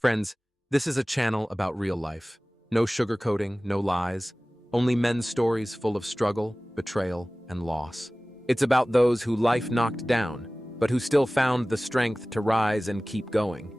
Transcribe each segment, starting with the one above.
Friends, this is a channel about real life. No sugarcoating, no lies, only men's stories full of struggle, betrayal, and loss. It's about those who life knocked down, but who still found the strength to rise and keep going.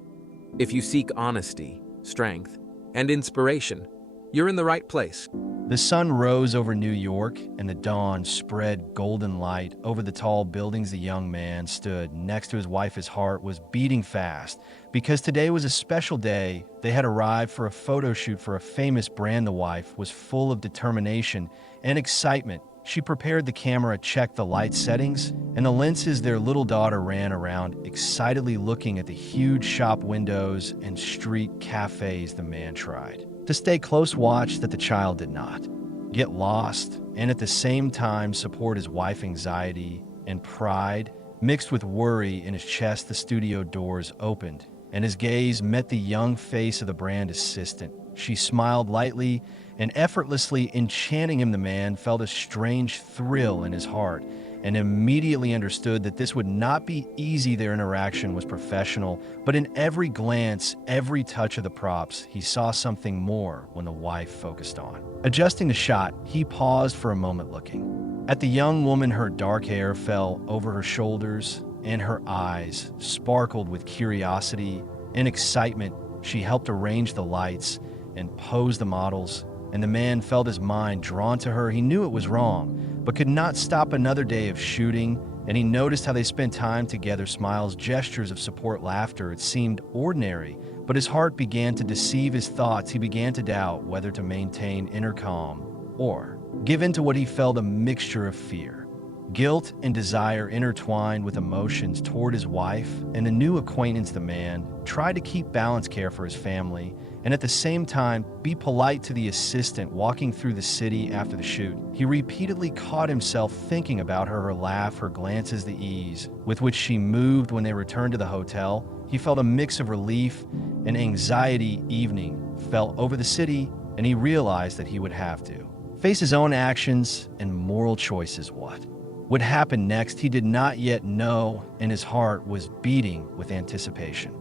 If you seek honesty, strength, and inspiration, you're in the right place. The sun rose over New York, and the dawn spread golden light over the tall buildings. The young man stood next to his wife. His heart was beating fast because today was a special day. They had arrived for a photo shoot for a famous brand. The wife was full of determination and excitement. She prepared the camera, checked the light settings, and the lenses. Their little daughter ran around, excitedly looking at the huge shop windows and street cafes. The man tried to stay close watch that the child did not get lost, and at the same time support his wife's anxiety and pride mixed with worry in his chest. The studio doors opened, and his gaze met the young face of the brand assistant. She smiled lightly and effortlessly, enchanting him. The man felt a strange thrill in his heart and immediately understood that this would not be easy. Their interaction was professional, but in every glance, every touch of the props, he saw something more. When the wife focused on adjusting the shot, he paused for a moment, looking at the young woman. Her dark hair fell over her shoulders, and her eyes sparkled with curiosity and excitement. She helped arrange the lights and pose the models, and the man felt his mind drawn to her. He knew it was wrong, but could not stop another day of shooting, and he noticed how they spent time together. Smiles, gestures of support, laughter. It seemed ordinary, but his heart began to deceive his thoughts. He began to doubt whether to maintain inner calm or give in to what he felt, a mixture of fear, guilt, and desire intertwined with emotions toward his wife and the new acquaintance. The man tried to keep balance, care for his family, and at the same time be polite to the assistant. Walking through the city after the shoot, he repeatedly caught himself thinking about her laugh, her glances, the ease with which she moved. When they returned to the hotel, he felt a mix of relief and anxiety. Evening fell over the city, and he realized that he would have to face his own actions and moral choices. What would happen next, he did not yet know, and his heart was beating with anticipation.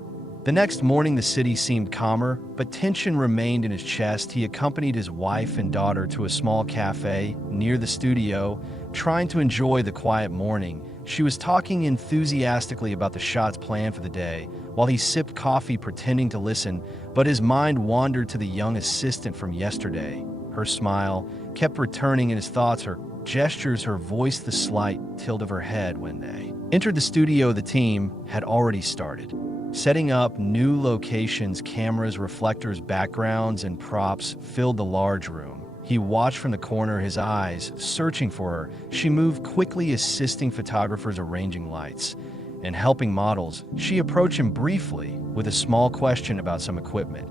The next morning, the city seemed calmer, but tension remained in his chest. He accompanied his wife and daughter to a small cafe near the studio, trying to enjoy the quiet morning. She was talking enthusiastically about the shots planned for the day, while he sipped coffee, pretending to listen, but his mind wandered to the young assistant from yesterday. Her smile kept returning in his thoughts, her gestures, her voice, the slight tilt of her head. When they entered the studio, the team had already started setting up new locations. Cameras, reflectors, backgrounds, and props filled the large room. He watched from the corner, his eyes searching for her. She moved quickly, assisting photographers, arranging lights, and helping models. She approached him briefly with a small question about some equipment,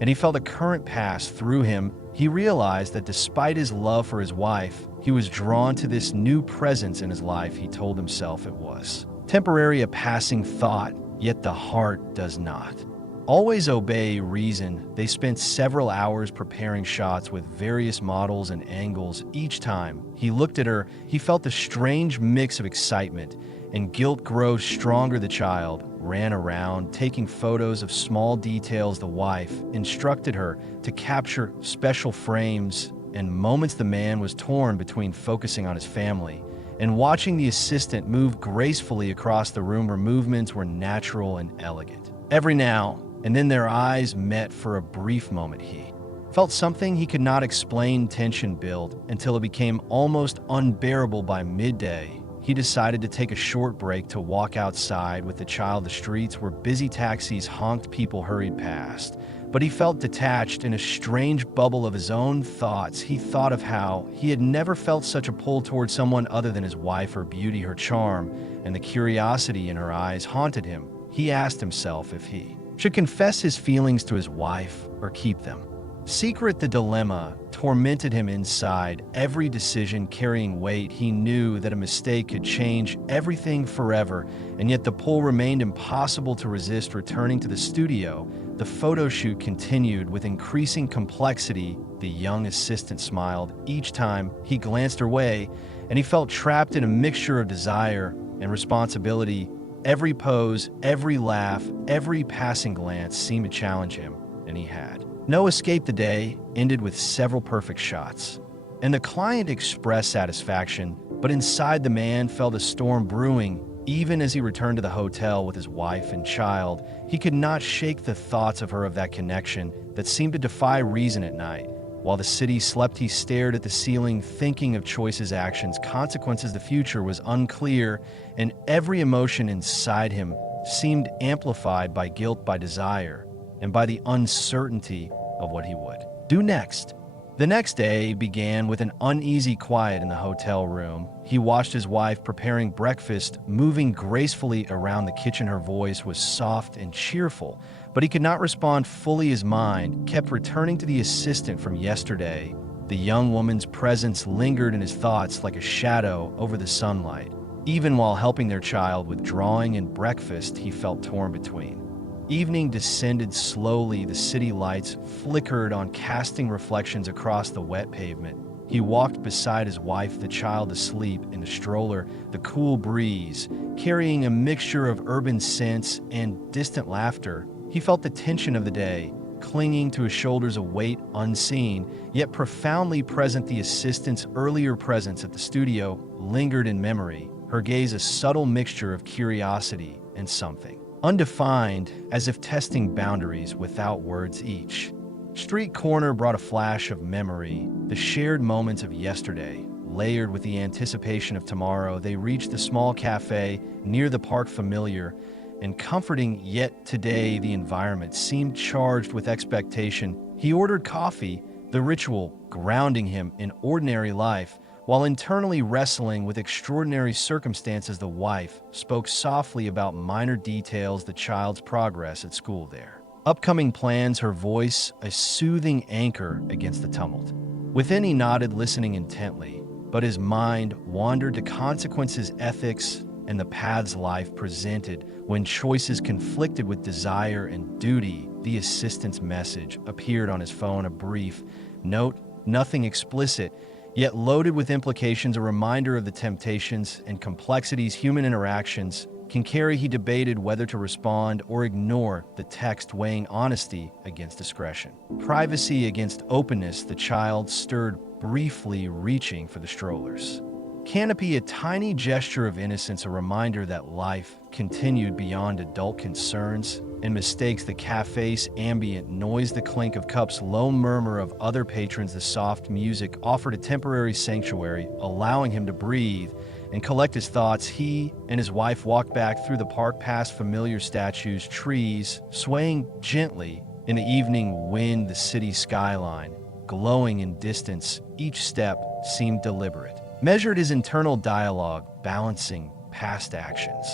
and he felt a current pass through him. He realized that despite his love for his wife, he was drawn to this new presence in his life. He told himself it was temporary, a passing thought, yet the heart does not always obey reason. They spent several hours preparing shots with various models and angles. Each time he looked at her, he felt a strange mix of excitement and guilt grow stronger. The child ran around, taking photos of small details. The wife instructed her to capture special frames and moments. The man was torn between focusing on his family and watching the assistant move gracefully across the room. Her movements were natural and elegant. Every now and then their eyes met for a brief moment. He felt something he could not explain. Tension built until it became almost unbearable. By midday, he decided to take a short break to walk outside with the child. The streets were busy, taxis honked, people hurried past, but he felt detached in a strange bubble of his own thoughts. He thought of how he had never felt such a pull towards someone other than his wife. Her beauty, her charm, and the curiosity in her eyes haunted him. He asked himself if he should confess his feelings to his wife or keep them secret. The dilemma tormented him inside, every decision carrying weight. He knew that a mistake could change everything forever, and yet the pull remained impossible to resist. Returning to the studio, the photo shoot continued with increasing complexity. The young assistant smiled each time he glanced her way, and he felt trapped in a mixture of desire and responsibility. Every pose, every laugh, every passing glance seemed to challenge him, and he had. No escape. The day ended with several perfect shots, and the client expressed satisfaction, but inside the man felt a storm brewing. Even as he returned to the hotel with his wife and child, he could not shake the thoughts of her, of that connection that seemed to defy reason at night. While the city slept, he stared at the ceiling, thinking of choices, actions, consequences. The future was unclear, and every emotion inside him seemed amplified by guilt, by desire, and by the uncertainty of what he would do next. The next day began with an uneasy quiet in the hotel room. He watched his wife preparing breakfast, moving gracefully around the kitchen. Her voice was soft and cheerful, but he could not respond fully. His mind kept returning to the assistant from yesterday. The young woman's presence lingered in his thoughts like a shadow over the sunlight. Even while helping their child with drawing and breakfast, he felt torn between. Evening descended slowly. The city lights flickered on, casting reflections across the wet pavement. He walked beside his wife, the child asleep in the stroller, the cool breeze carrying a mixture of urban scents and distant laughter. He felt the tension of the day clinging to his shoulders, a weight unseen, yet profoundly present. The assistant's earlier presence at the studio lingered in memory, her gaze a subtle mixture of curiosity and something undefined, as if testing boundaries without words. Each street corner brought a flash of memory, the shared moments of yesterday, layered with the anticipation of tomorrow. They reached the small cafe near the park, familiar and comforting, yet today the environment seemed charged with expectation. He ordered coffee, the ritual grounding him in ordinary life, while internally wrestling with extraordinary circumstances. The wife spoke softly about minor details, the child's progress at school there, upcoming plans, her voice a soothing anchor against the tumult. Within, he nodded, listening intently, but his mind wandered to consequences, ethics, and the paths life presented when choices conflicted with desire and duty. The assistant's message appeared on his phone, a brief note, nothing explicit, yet loaded with implications, a reminder of the temptations and complexities human interactions can carry. He debated whether to respond or ignore the text, weighing honesty against discretion, privacy against openness. The child stirred briefly, reaching for the stroller's canopy, a tiny gesture of innocence, a reminder that life continued beyond adult concerns and mistakes. The cafe's ambient noise, the clink of cups, low murmur of other patrons, the soft music offered a temporary sanctuary, allowing him to breathe and collect his thoughts. He and his wife walked back through the park, past familiar statues, trees swaying gently in the evening wind, the city skyline glowing in distance. Each step seemed deliberate, measured. His internal dialogue balancing past actions,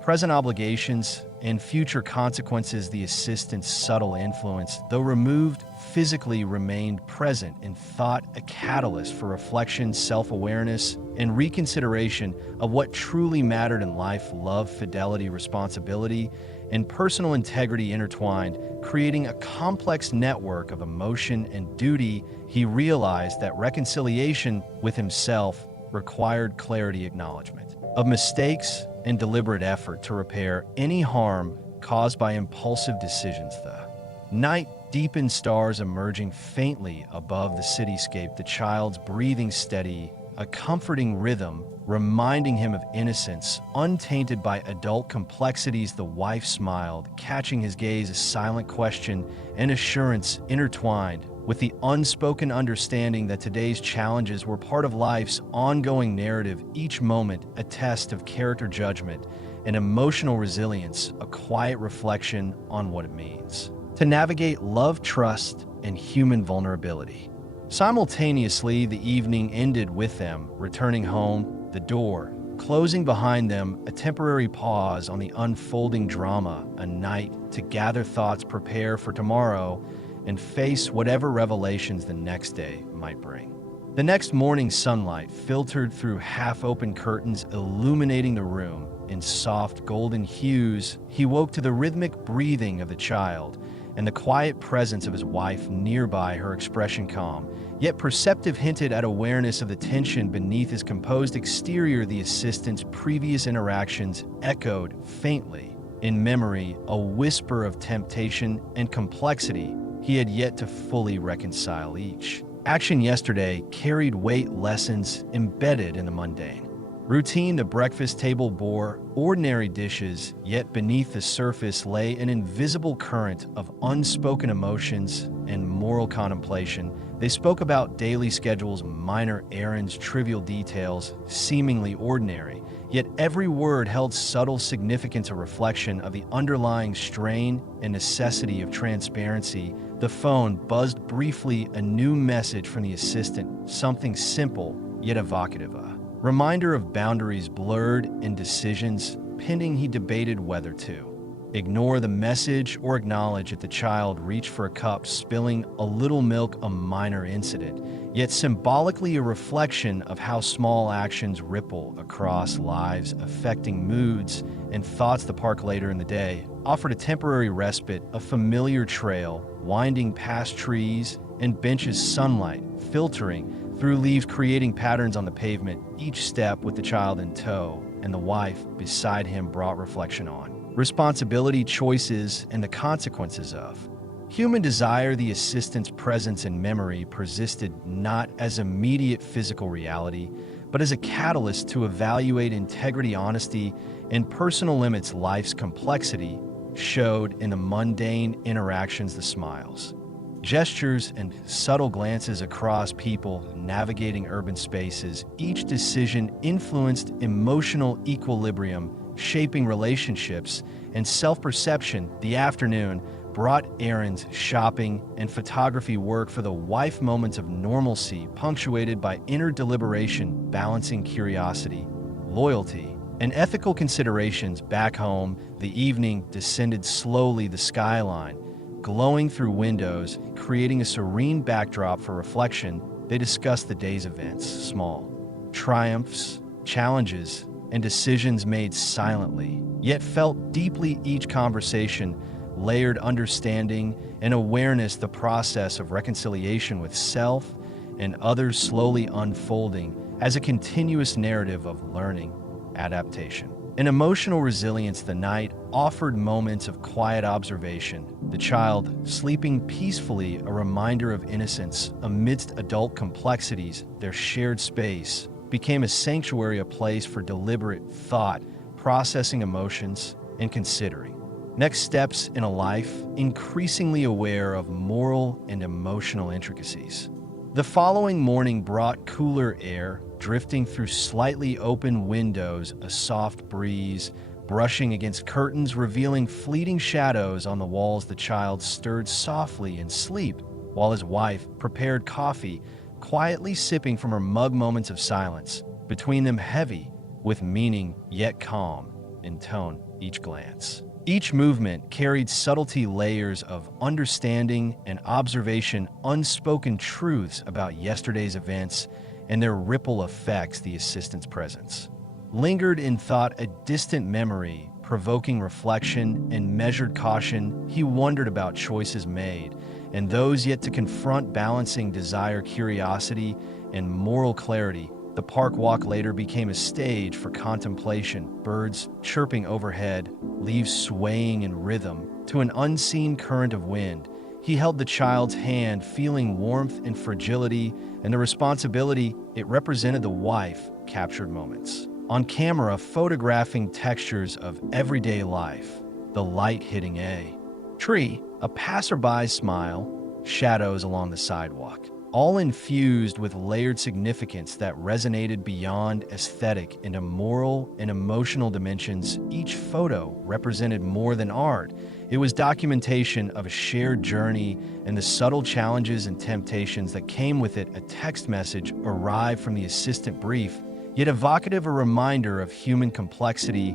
present obligations, and future consequences. The assistant's subtle influence, though removed physically, remained present in thought, a catalyst for reflection, self-awareness, and reconsideration of what truly mattered in life. Love, fidelity, responsibility, and personal integrity intertwined, creating a complex network of emotion and duty. He realized that reconciliation with himself required clarity, acknowledgement of mistakes, and deliberate effort to repair any harm caused by impulsive decisions. The night deepened, stars emerging faintly above the cityscape, the child's breathing steady, a comforting rhythm reminding him of innocence, untainted by adult complexities. The wife smiled, catching his gaze, a silent question and assurance intertwined with the unspoken understanding that today's challenges were part of life's ongoing narrative, each moment a test of character, judgment, and emotional resilience, a quiet reflection on what it means to navigate love, trust, and human vulnerability. Simultaneously, the evening ended with them returning home, the door closing behind them, a temporary pause on the unfolding drama, a night to gather thoughts, prepare for tomorrow, and face whatever revelations the next day might bring. The next morning, sunlight filtered through half-open curtains, illuminating the room in soft golden hues. He woke to the rhythmic breathing of the child and the quiet presence of his wife nearby, her expression calm, yet perceptive, hinted at awareness of the tension beneath his composed exterior. The assistant's previous interactions echoed faintly in memory, a whisper of temptation and complexity he had yet to fully reconcile. Each action yesterday carried weight, lessons embedded in the mundane. Routine, the breakfast table bore ordinary dishes, yet beneath the surface lay an invisible current of unspoken emotions and moral contemplation. They spoke about daily schedules, minor errands, trivial details, seemingly ordinary, yet every word held subtle significance, a reflection of the underlying strain and necessity of transparency. The phone buzzed briefly, a new message from the assistant, something simple yet evocative. Reminder of boundaries blurred and decisions pending. He debated whether to ignore the message or acknowledge it. The child reached for a cup, spilling a little milk, a minor incident, yet symbolically a reflection of how small actions ripple across lives, affecting moods and thoughts. The park later in the day offered a temporary respite, a familiar trail winding past trees and benches, sunlight filtering through leaves, creating patterns on the pavement. Each step with the child in tow and the wife beside him brought reflection on responsibility, choices, and the consequences of human desire. The assistant's presence and memory persisted not as immediate physical reality, but as a catalyst to evaluate integrity, honesty, and personal limits. Life's complexity showed in the mundane interactions, the smiles, gestures, and subtle glances across people navigating urban spaces. Each decision influenced emotional equilibrium, shaping relationships and self-perception. The afternoon brought errands, shopping, and photography work for the wife, moments of normalcy punctuated by inner deliberation, balancing curiosity, loyalty, and ethical considerations. Back home, the evening descended slowly, the skyline glowing through windows, creating a serene backdrop for reflection. They discussed the day's events, small triumphs, challenges, and decisions made silently, yet felt deeply. Each conversation layered understanding and awareness, the process of reconciliation with self and others slowly unfolding as a continuous narrative of learning, adaptation, and emotional resilience. The night offered moments of quiet observation, the child sleeping peacefully, a reminder of innocence amidst adult complexities. Their shared space became a sanctuary, a place for deliberate thought, processing emotions, and considering next steps in a life increasingly aware of moral and emotional intricacies. The following morning brought cooler air drifting through slightly open windows, a soft breeze brushing against curtains, revealing fleeting shadows on the walls. The child stirred softly in sleep while his wife prepared coffee, quietly sipping from her mug. Moments of silence between them, heavy with meaning yet calm in tone. Each glance, each movement carried subtlety, layers of understanding and observation, unspoken truths about yesterday's events and their ripple effects. The assistant's presence lingered in thought, a distant memory, provoking reflection and measured caution. He wondered about choices made and those yet to confront, balancing desire, curiosity, and moral clarity. The park walk later became a stage for contemplation, birds chirping overhead, leaves swaying in rhythm to an unseen current of wind. He held the child's hand, feeling warmth and fragility, and the responsibility it represented. The wife captured moments on camera, photographing textures of everyday life, the light hitting a tree, a passerby's smile, shadows along the sidewalk, all infused with layered significance that resonated beyond aesthetic into moral and emotional dimensions. Each photo represented more than art. It was documentation of a shared journey and the subtle challenges and temptations that came with it. A text message arrived from the assistant, brief yet evocative, a reminder of human complexity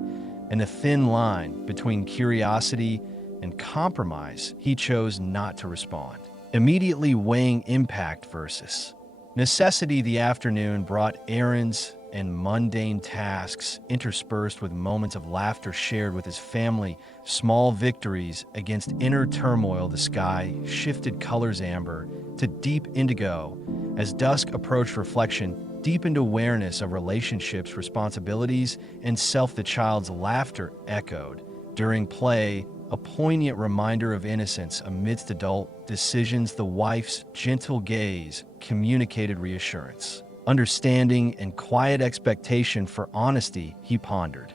and the thin line between curiosity and compromise. He chose not to respond, immediately weighing impact versus necessity. The afternoon brought errands and mundane tasks interspersed with moments of laughter shared with his family, small victories against inner turmoil. The sky shifted colors amber to deep indigo as dusk approached. Reflection deepened awareness of relationships, responsibilities, and self. The child's laughter echoed during play, a poignant reminder of innocence amidst adult decisions. The wife's gentle gaze communicated reassurance, understanding, and quiet expectation for honesty. He pondered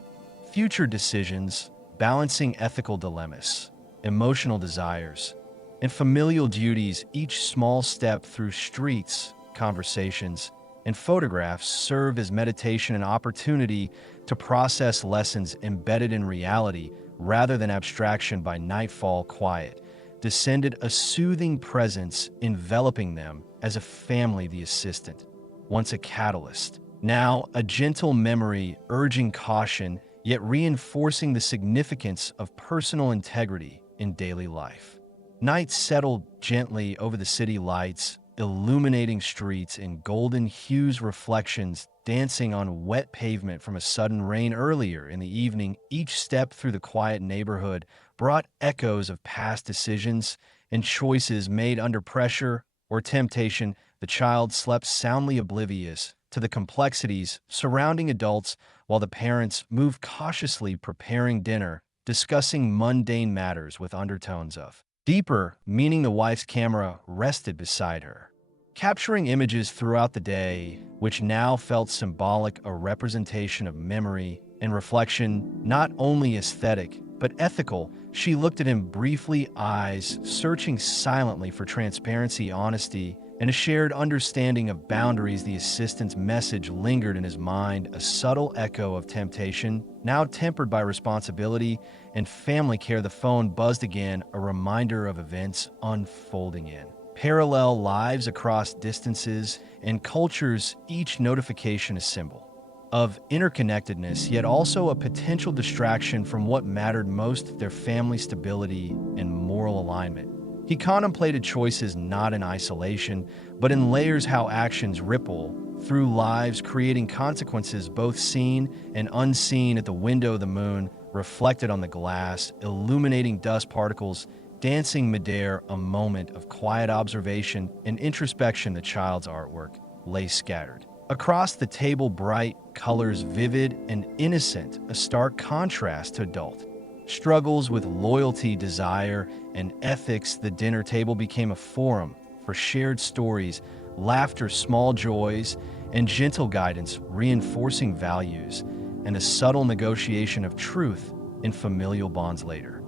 future decisions, balancing ethical dilemmas, emotional desires, and familial duties. Each small step through streets, conversations, and photographs served as meditation, and opportunity to process lessons embedded in reality rather than abstraction. By nightfall, quiet descended, a soothing presence enveloping them as a family. The assistant, once a catalyst, now a gentle memory, urging caution, yet reinforcing the significance of personal integrity in daily life. Night settled gently over the city, lights illuminating streets in golden hues, reflections dancing on wet pavement from a sudden rain earlier in the evening. Each step through the quiet neighborhood brought echoes of past decisions and choices made under pressure or temptation. The child slept soundly, oblivious to the complexities surrounding adults, while the parents moved cautiously, preparing dinner, discussing mundane matters with undertones of deeper meaning. The wife's camera rested beside her, capturing images throughout the day, which now felt symbolic, a representation of memory and reflection, not only aesthetic, but ethical. She looked at him briefly, eyes searching silently for transparency, honesty, and a shared understanding of boundaries. The assistant's message lingered in his mind, a subtle echo of temptation, now tempered by responsibility and family care. The phone buzzed again, a reminder of events unfolding in parallel lives across distances and cultures, each notification a symbol of interconnectedness, yet also a potential distraction from what mattered most: their family stability and moral alignment. He contemplated choices not in isolation, but in layers, how actions ripple through lives, creating consequences both seen and unseen. At the window, the moon reflected on the glass, illuminating dust particles dancing midair, a moment of quiet observation and introspection. The child's artwork lay scattered across the table, bright colors, vivid and innocent, a stark contrast to adult struggles with loyalty, desire, and ethics. The dinner table became a forum for shared stories, laughter, small joys, and gentle guidance, reinforcing values and the subtle negotiation of truth in familial bonds. Later,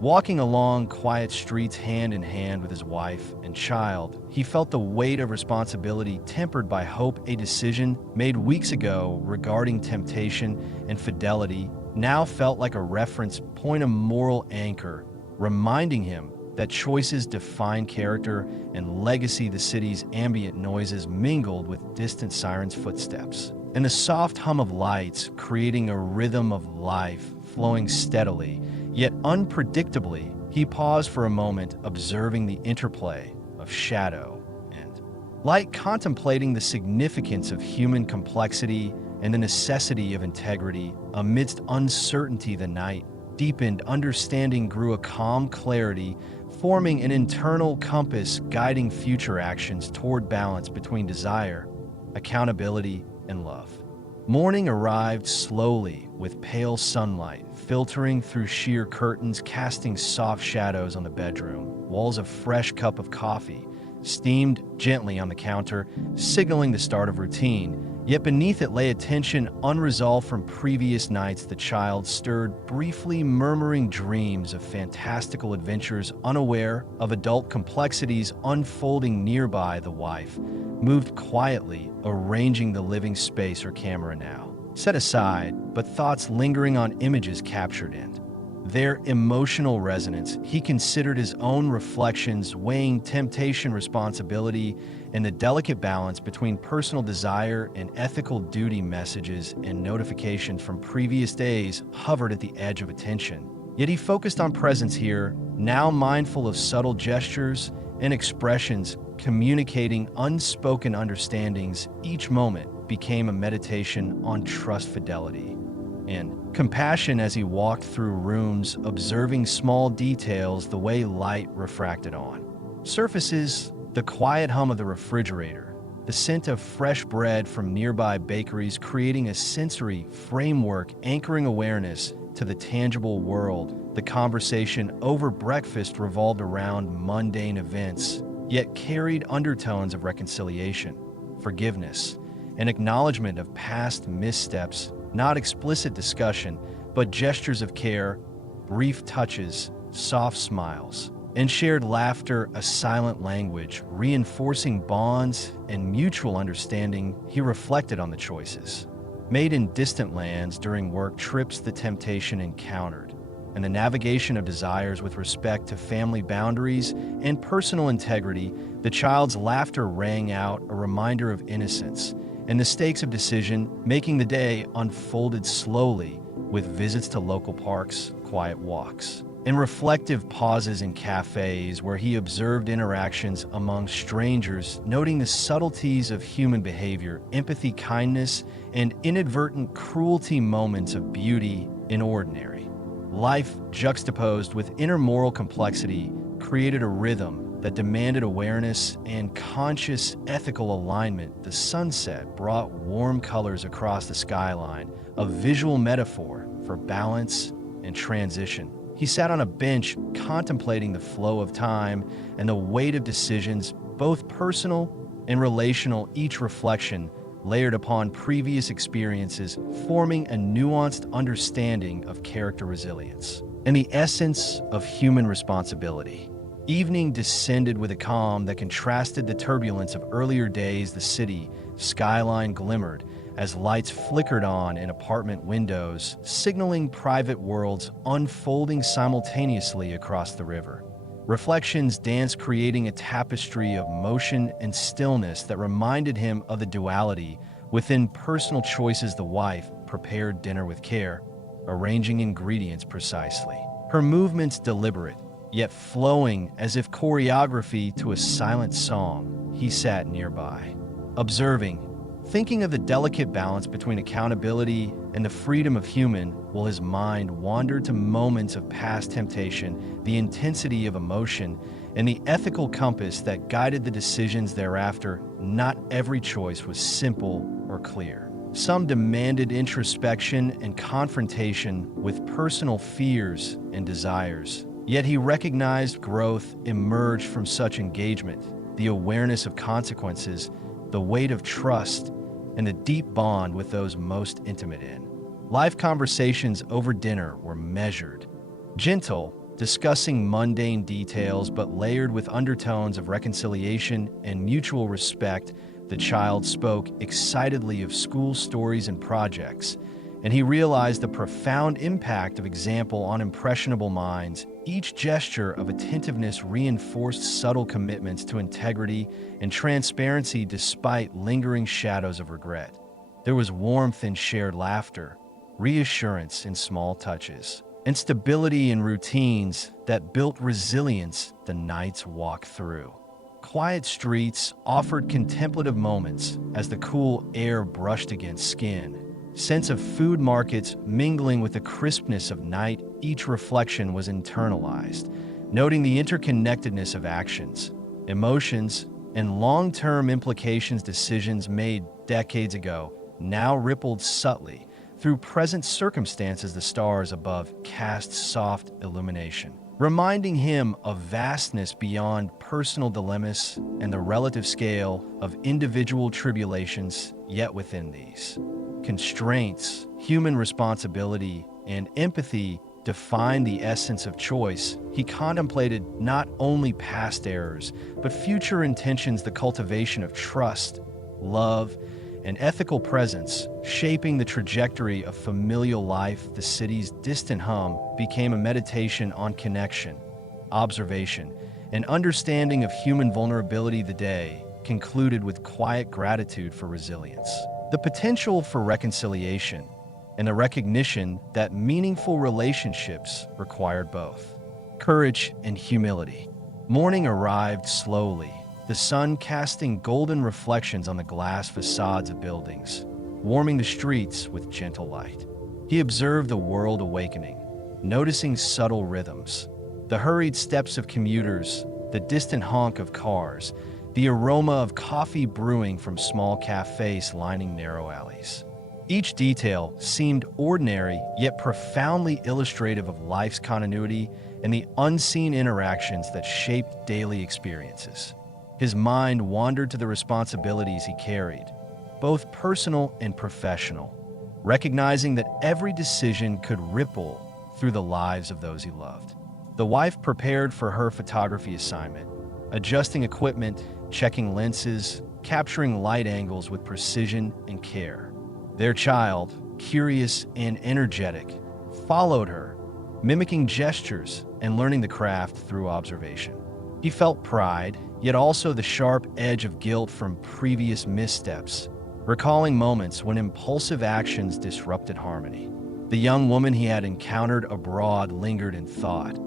walking along quiet streets hand in hand with his wife and child, he felt the weight of responsibility tempered by hope. A decision made weeks ago regarding temptation and fidelity now felt like a reference point, a moral anchor, reminding him that choices define character and legacy. The city's ambient noises mingled with distant sirens' footsteps, and the soft hum of lights creating a rhythm of life flowing steadily, yet unpredictably. He paused for a moment, observing the interplay of shadow and light, contemplating the significance of human complexity and the necessity of integrity. Amidst uncertainty, the night deepened, understanding grew, a calm clarity, forming an internal compass guiding future actions toward balance between desire, accountability, and love. Morning arrived slowly, with pale sunlight filtering through sheer curtains, casting soft shadows on the bedroom walls. A fresh cup of coffee steamed gently on the counter, signaling the start of routine. Yet beneath it lay a tension unresolved from previous nights. The child stirred briefly, murmuring dreams of fantastical adventures, unaware of adult complexities unfolding nearby. The wife moved quietly, arranging the living space, her camera now set aside, but thoughts lingering on images captured in their emotional resonance. He considered his own reflections, weighing temptation, responsibility, and the delicate balance between personal desire and ethical duty. Messages and notifications from previous days hovered at the edge of attention. Yet he focused on presence here, now mindful of subtle gestures and expressions, communicating unspoken understandings. Each moment became a meditation on trust, fidelity, and compassion as he walked through rooms, observing small details the way light refracted on surfaces, the quiet hum of the refrigerator, the scent of fresh bread from nearby bakeries, creating a sensory framework anchoring awareness to the tangible world. The conversation over breakfast revolved around mundane events, yet carried undertones of reconciliation, forgiveness, and acknowledgement of past missteps, not explicit discussion, but gestures of care, brief touches, soft smiles, and shared laughter, a silent language, reinforcing bonds and mutual understanding. He reflected on the choices made in distant lands during work trips, the temptation encountered, and the navigation of desires with respect to family boundaries and personal integrity. The child's laughter rang out, a reminder of innocence, and the stakes of decision making. The day unfolded slowly, with visits to local parks, quiet walks, and reflective pauses in cafes where he observed interactions among strangers, noting the subtleties of human behavior, empathy, kindness, and inadvertent cruelty, moments of beauty in ordinary life juxtaposed with inner moral complexity created a rhythm that demanded awareness and conscious ethical alignment. The sunset brought warm colors across the skyline, a visual metaphor for balance and transition. He sat on a bench contemplating the flow of time and the weight of decisions, both personal and relational, each reflection layered upon previous experiences, forming a nuanced understanding of character, resilience, and the essence of human responsibility. Evening descended with a calm that contrasted the turbulence of earlier days. The city skyline glimmered as lights flickered on in apartment windows, signaling private worlds unfolding simultaneously across the river. Reflections danced, creating a tapestry of motion and stillness that reminded him of the duality within personal choices. The wife prepared dinner with care, arranging ingredients precisely, her movements deliberate, yet flowing as if choreography to a silent song. He sat nearby, observing, thinking of the delicate balance between accountability and the freedom of human, while his mind wandered to moments of past temptation, the intensity of emotion, and the ethical compass that guided the decisions thereafter. Not every choice was simple or clear. Some demanded introspection and confrontation with personal fears and desires. Yet he recognized growth emerged from such engagement, the awareness of consequences, the weight of trust, and the deep bond with those most intimate in life. Conversations over dinner were measured, gentle, discussing mundane details but layered with undertones of reconciliation and mutual respect. The child spoke excitedly of school stories and projects, and he realized the profound impact of example on impressionable minds. Each gesture of attentiveness reinforced subtle commitments to integrity and transparency despite lingering shadows of regret. There was warmth in shared laughter, reassurance in small touches, and stability in routines that built resilience. The night's walk through quiet streets offered contemplative moments as the cool air brushed against skin. Sense of food markets mingling with the crispness of night. Each reflection was internalized, noting the interconnectedness of actions, emotions, and long-term implications. Decisions made decades ago now rippled subtly through present circumstances. The stars above cast soft illumination, reminding him of vastness beyond personal dilemmas and the relative scale of individual tribulations. Yet within these constraints, human responsibility and empathy define the essence of choice. He contemplated not only past errors, but future intentions, the cultivation of trust, love, and ethical presence, shaping the trajectory of familial life. The city's distant hum became a meditation on connection, observation, and understanding of human vulnerability. The day concluded with quiet gratitude for resilience, the potential for reconciliation, and the recognition that meaningful relationships required both courage and humility. Morning arrived slowly, the sun casting golden reflections on the glass facades of buildings, warming the streets with gentle light. He observed the world awakening, noticing subtle rhythms, the hurried steps of commuters, the distant honk of cars, the aroma of coffee brewing from small cafes lining narrow alleys. Each detail seemed ordinary yet profoundly illustrative of life's continuity and the unseen interactions that shaped daily experiences. His mind wandered to the responsibilities he carried, both personal and professional, recognizing that every decision could ripple through the lives of those he loved. The wife prepared for her photography assignment, adjusting equipment, checking lenses, capturing light angles with precision and care. Their child, curious and energetic, followed her, mimicking gestures and learning the craft through observation. He felt pride, yet also the sharp edge of guilt from previous missteps, recalling moments when impulsive actions disrupted harmony. The young woman he had encountered abroad lingered in thought,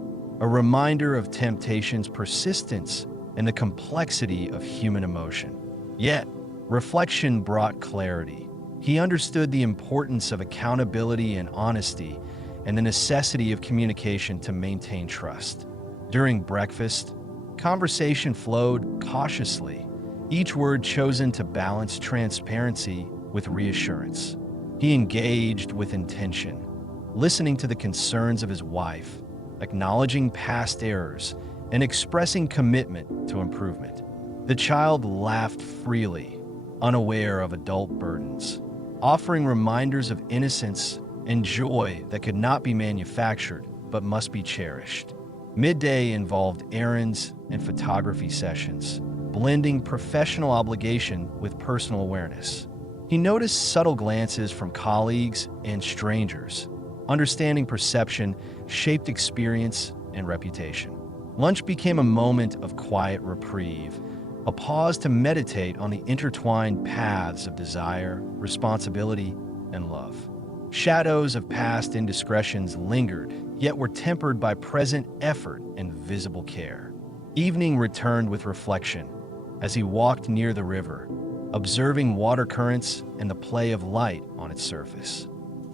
a reminder of temptation's persistence and the complexity of human emotion. Yet, reflection brought clarity. He understood the importance of accountability and honesty and the necessity of communication to maintain trust. During breakfast, conversation flowed cautiously, each word chosen to balance transparency with reassurance. He engaged with intention, listening to the concerns of his wife, acknowledging past errors, and expressing commitment to improvement. The child laughed freely, unaware of adult burdens, offering reminders of innocence and joy that could not be manufactured but must be cherished. Midday involved errands and photography sessions, blending professional obligation with personal awareness. He noticed subtle glances from colleagues and strangers. Understanding perception shaped experience and reputation. Lunch became a moment of quiet reprieve, a pause to meditate on the intertwined paths of desire, responsibility, and love. Shadows of past indiscretions lingered, yet were tempered by present effort and visible care. Evening returned with reflection as he walked near the river, observing water currents and the play of light on its surface.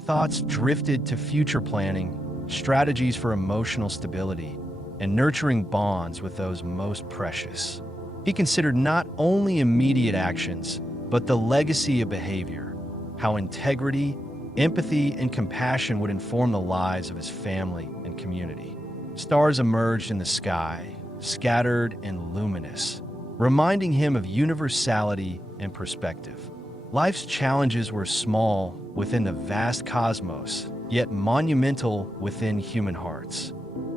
Thoughts drifted to future planning, strategies for emotional stability, and nurturing bonds with those most precious. He considered not only immediate actions, but the legacy of behavior, how integrity, empathy, and compassion would inform the lives of his family and community. Stars emerged in the sky, scattered and luminous, reminding him of universality and perspective. Life's challenges were small within the vast cosmos, yet monumental within human hearts,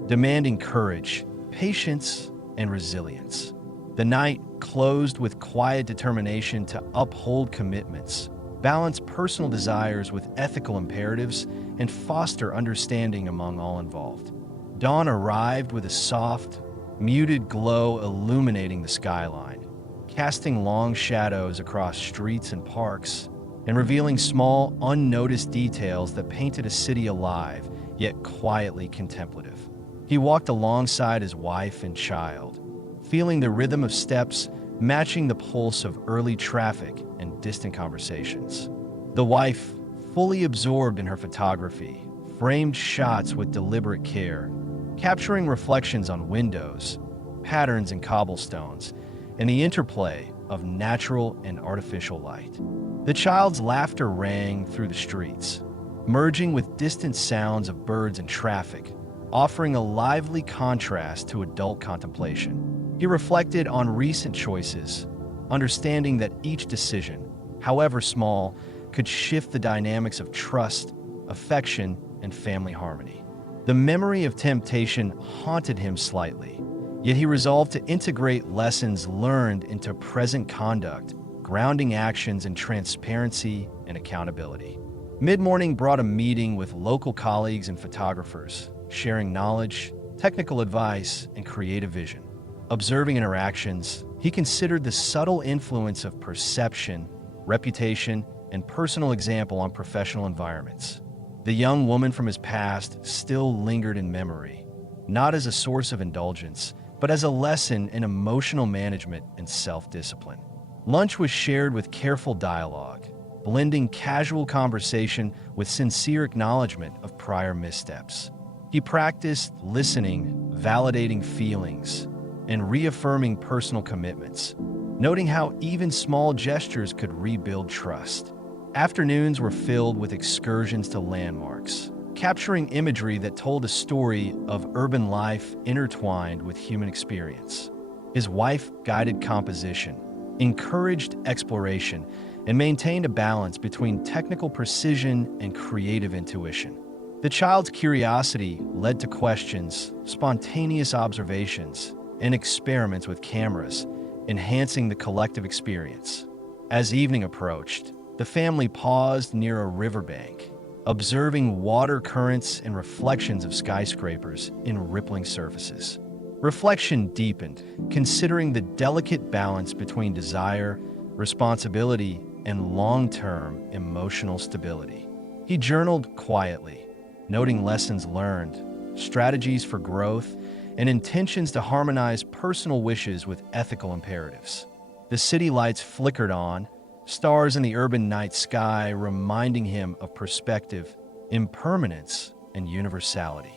demanding courage, patience, and resilience. The night closed with quiet determination to uphold commitments, balance personal desires with ethical imperatives, and foster understanding among all involved. Dawn arrived with a soft, muted glow illuminating the skyline, casting long shadows across streets and parks, and revealing small, unnoticed details that painted a city alive, yet quietly contemplative. He walked alongside his wife and child, feeling the rhythm of steps matching the pulse of early traffic and distant conversations. The wife, fully absorbed in her photography, framed shots with deliberate care, capturing reflections on windows, patterns in cobblestones, and the interplay of natural and artificial light. The child's laughter rang through the streets, merging with distant sounds of birds and traffic, offering a lively contrast to adult contemplation. He reflected on recent choices, understanding that each decision, however small, could shift the dynamics of trust, affection, and family harmony. The memory of temptation haunted him slightly, yet he resolved to integrate lessons learned into present conduct, grounding actions in transparency and accountability. Mid-morning brought a meeting with local colleagues and photographers, sharing knowledge, technical advice, and creative vision. Observing interactions, he considered the subtle influence of perception, reputation, and personal example on professional environments. The young woman from his past still lingered in memory, not as a source of indulgence, but as a lesson in emotional management and self-discipline. Lunch was shared with careful dialogue, blending casual conversation with sincere acknowledgement of prior missteps. He practiced listening, validating feelings, and reaffirming personal commitments, noting how even small gestures could rebuild trust. Afternoons were filled with excursions to landmarks, capturing imagery that told a story of urban life intertwined with human experience. His wife guided composition, encouraged exploration, and maintained a balance between technical precision and creative intuition. The child's curiosity led to questions, spontaneous observations, and experiments with cameras, enhancing the collective experience. As evening approached, the family paused near a riverbank, observing water currents and reflections of skyscrapers in rippling surfaces. Reflection deepened, considering the delicate balance between desire, responsibility, and long-term emotional stability. He journaled quietly, noting lessons learned, strategies for growth, and intentions to harmonize personal wishes with ethical imperatives. The city lights flickered on, stars in the urban night sky reminding him of perspective, impermanence, and universality.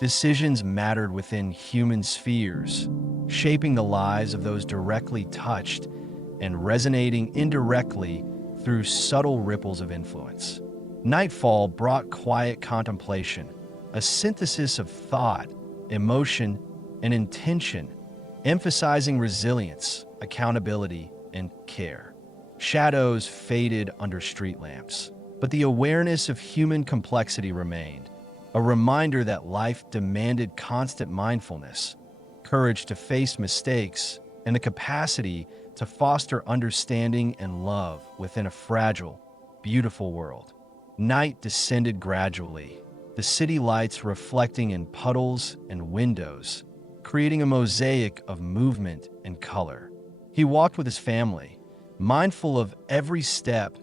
Decisions mattered within human spheres, shaping the lives of those directly touched and resonating indirectly through subtle ripples of influence. Nightfall brought quiet contemplation, a synthesis of thought, emotion, and intention, emphasizing resilience, accountability, and care. Shadows faded under street lamps, but the awareness of human complexity remained, a reminder that life demanded constant mindfulness, courage to face mistakes, and the capacity to foster understanding and love within a fragile, beautiful world. Night descended gradually, the city lights reflecting in puddles and windows, creating a mosaic of movement and color. He walked with his family, mindful of every step,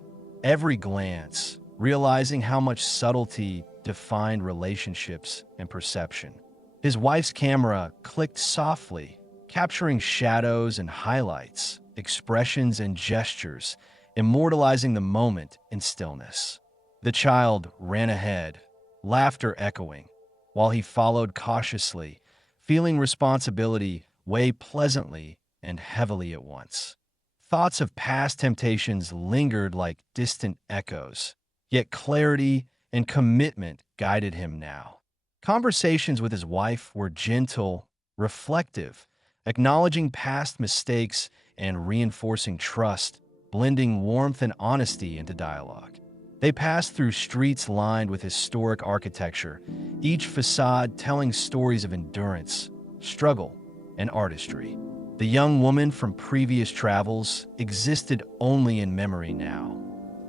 every glance, realizing how much subtlety defined relationships and perception. His wife's camera clicked softly, capturing shadows and highlights, expressions and gestures, immortalizing the moment in stillness. The child ran ahead, laughter echoing, while he followed cautiously, feeling responsibility weigh pleasantly and heavily at once. Thoughts of past temptations lingered like distant echoes, yet clarity and commitment guided him now. Conversations with his wife were gentle, reflective, acknowledging past mistakes and reinforcing trust, blending warmth and honesty into dialogue. They passed through streets lined with historic architecture, each facade telling stories of endurance, struggle, and artistry. The young woman from previous travels existed only in memory now,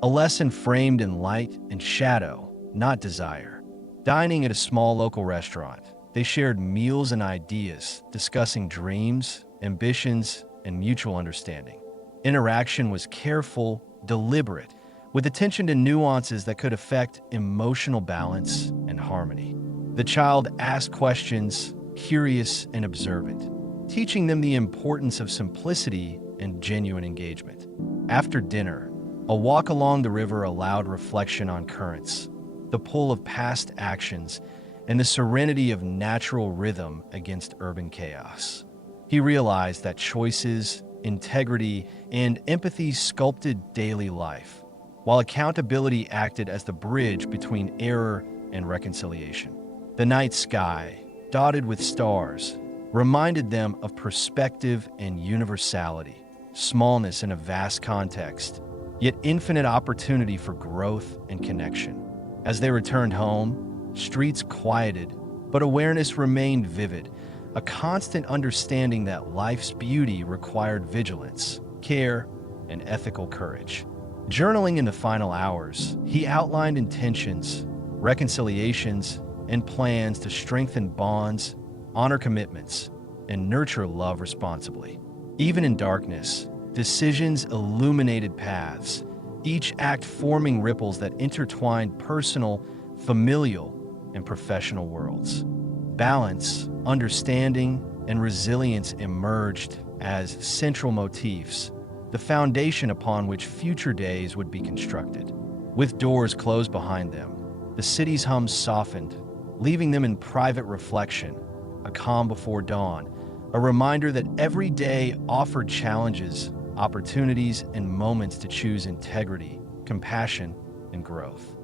a lesson framed in light and shadow, not desire. Dining at a small local restaurant, they shared meals and ideas, discussing dreams, ambitions, and mutual understanding. Interaction was careful, deliberate, with attention to nuances that could affect emotional balance and harmony. The child asked questions, curious and observant, teaching them the importance of simplicity and genuine engagement. After dinner, a walk along the river allowed reflection on currents, the pull of past actions, and the serenity of natural rhythm against urban chaos. He realized that choices, integrity, and empathy sculpted daily life, while accountability acted as the bridge between error and reconciliation. The night sky, dotted with stars, reminded them of perspective and universality, smallness in a vast context, yet infinite opportunity for growth and connection. As they returned home, streets quieted, but awareness remained vivid, a constant understanding that life's beauty required vigilance, care, and ethical courage. Journaling in the final hours, he outlined intentions, reconciliations, and plans to strengthen bonds, honor commitments, and nurture love responsibly. Even in darkness, decisions illuminated paths, each act forming ripples that intertwined personal, familial, and professional worlds. Balance, understanding, and resilience emerged as central motifs, the foundation upon which future days would be constructed. With doors closed behind them, the city's hum softened, leaving them in private reflection, a calm before dawn, a reminder that every day offered challenges, opportunities, and moments to choose integrity, compassion, and growth.